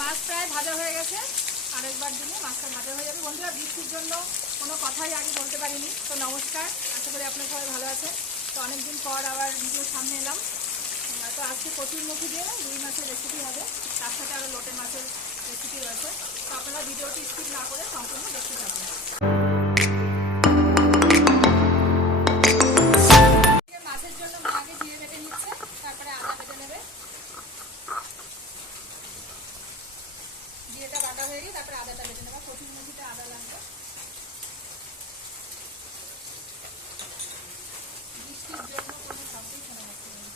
মাছ প্রায় ভাজা হয়ে গেছে, আরেকবার দিলে মাছটা ভাজা হয়ে যাবে। বন্ধুরা, বৃষ্টির জন্য কোনো কথাই আগে বলতে পারিনি। তো নমস্কার, আশা করি আপনার সবাই ভালো আছে। তো অনেকদিন পর আবার ভিডিও সামনে এলাম। তো আজকে কচুরমুখী দিয়ে রুই মাছের রেসিপি হবে, তার সাথে আরও লোটে মাছের রেসিপি রয়েছে। তো আপনারা ভিডিওটি স্কিপ না করে সম্পূর্ণ দেখতে থাকুন। মাছের জন্য মা আগে জিরে বেটে নিচ্ছে, তারপরে আদা বেটে নেবে। জিরেটা বাটা হয়ে গিয়ে তারপরে আদাটা বেটে নেবে। কচুরমুখীতে আদা লাগবে। বৃষ্টির জন্য কোনো শব্দই শোনা যাচ্ছে না।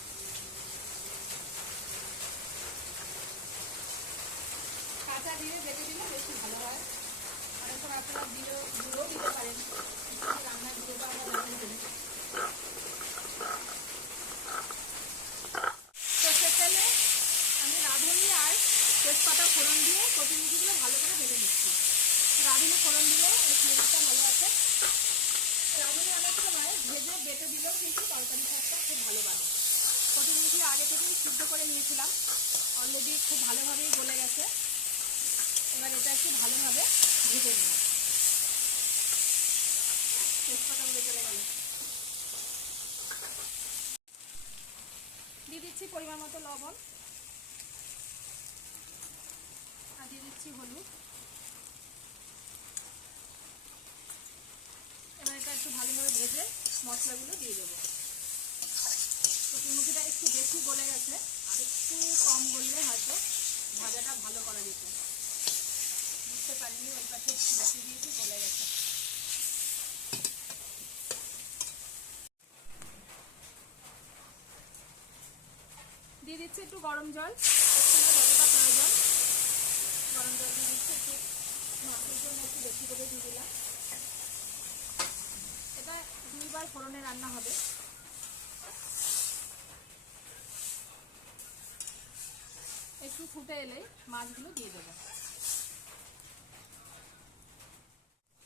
কাঁচা জিরে বেটে দিলে বেশি ভালো হয়। অনেক সময় আপনারা গুঁড়ো দিতে পারেন, রান্নার গুঁড়োটা আমরা ব্যবহার করি। সর্ষের তেলে আমি রাঁধুনি আর তেজপাতা ফোড়ন দিয়ে কচুরমুখীগুলো ভালো করে ভেজে নিচ্ছি। রাঁধুনি ফোড়ন দিলে এই ফ্লেভারটা ভালো আছে। রাঁধুনি অনেক সময় ভেজে বেটে দিলেও কিন্তু তরকারি স্বাদটা খুব ভালো বাড়ে। কচুরমুখী আগে থেকেই সিদ্ধ করে নিয়েছিলাম, অলরেডি খুব ভালোভাবেই গলে গেছে। এবার এটা একটু ভালোভাবে ভেজে নেব। তেজপাতা উড়ে চলে গেল। দিয়ে দিচ্ছি পরিমাণ মতো লবণ, আর দিয়ে দিচ্ছি হলুদ। এবার এটা একটু ভালোভাবে ভেজে মশলাগুলো দিয়ে দেবো। কচুরমুখীটা একটু বেশি গলে গেছে, আর একটু কম গললে হয়তো ভাজাটা ভালো করা যেত। বুঝতে পারিনি, ওই পাশে বেশি দিয়েছি, গলে গেছে। দিয়ে দিচ্ছি একটু গরম জল, যতটা প্রয়োজন গরম জল দিয়ে দিচ্ছি। একটু মাছের জন্য একটু বেশি করে দিয়ে দিলাম। এটা 2 বার ফোড়নে রান্না হবে। একটু ফুটে এলে মাছগুলো দিয়ে দেবো।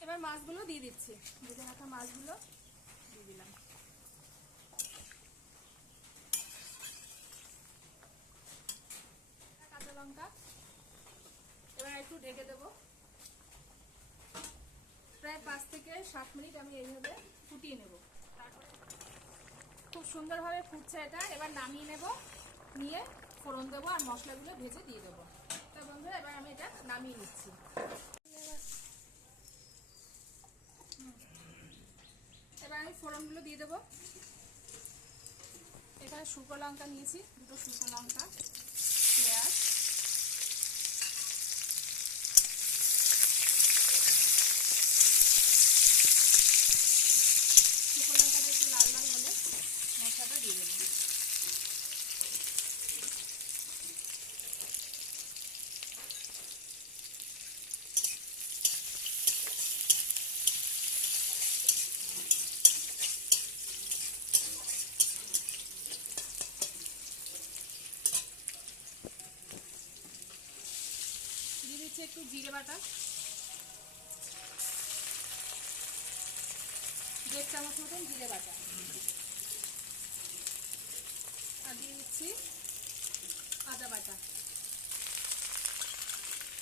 এবার মাছগুলো দিয়ে দিচ্ছি, ভেজে রাখা মাছগুলো দিয়ে দিলাম। কাঁচা লঙ্কা, এবার একটু ঢেকে দেবো। প্রায় 5 থেকে 7 মিনিট আমি এইভাবে ফুটিয়ে নেব। তারপরে খুব সুন্দরভাবে ফুটছে এটা। এবার নামিয়ে নেব, নিয়ে ফোড়ন দেবো আর মশলাগুলো ভেজে দিয়ে দেবো। তো বন্ধুরা, এবার আমি এটা নামিয়ে নিচ্ছি। এবার আমি ফোড়নগুলো দিয়ে দেবো। এখানে শুকনো লঙ্কা নিয়েছি, 2টো শুকনো লঙ্কা, পেঁয়াজ, শুকনো লঙ্কাটা একটু লাল লাল হলে মশলাটা দিয়ে দেবো। দিয়ে দিচ্ছি একটু জিরে বাটা, 1.5 চামচ মতন জিরে বাটা, আর দিয়ে দিচ্ছি আদা বাটা,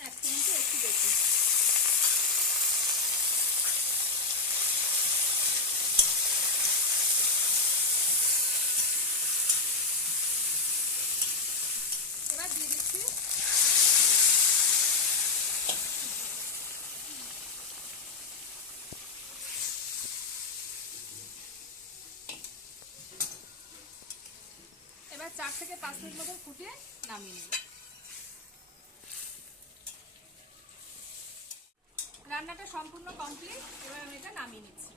1 চামচে একটু বেশি। এবার দিয়ে দিচ্ছি এবার 4 থেকে 5 মিনিট মতো ফুটিয়ে নামিয়ে নেব। রান্নাটা সম্পূর্ণ কমপ্লিট। এবার আমি এটা নামিয়ে নিচ্ছি।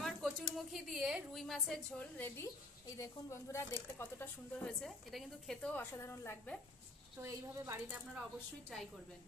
আমার কচুরমুখী দিয়ে রুই মাছের ঝোল রেডি। এই দেখুন বন্ধুরা, দেখতে কতটা সুন্দর হয়েছে। এটা কিন্তু খেতেও অসাধারণ লাগবে। তো এইভাবে বাড়িতে আপনারা অবশ্যই ট্রাই করবেন।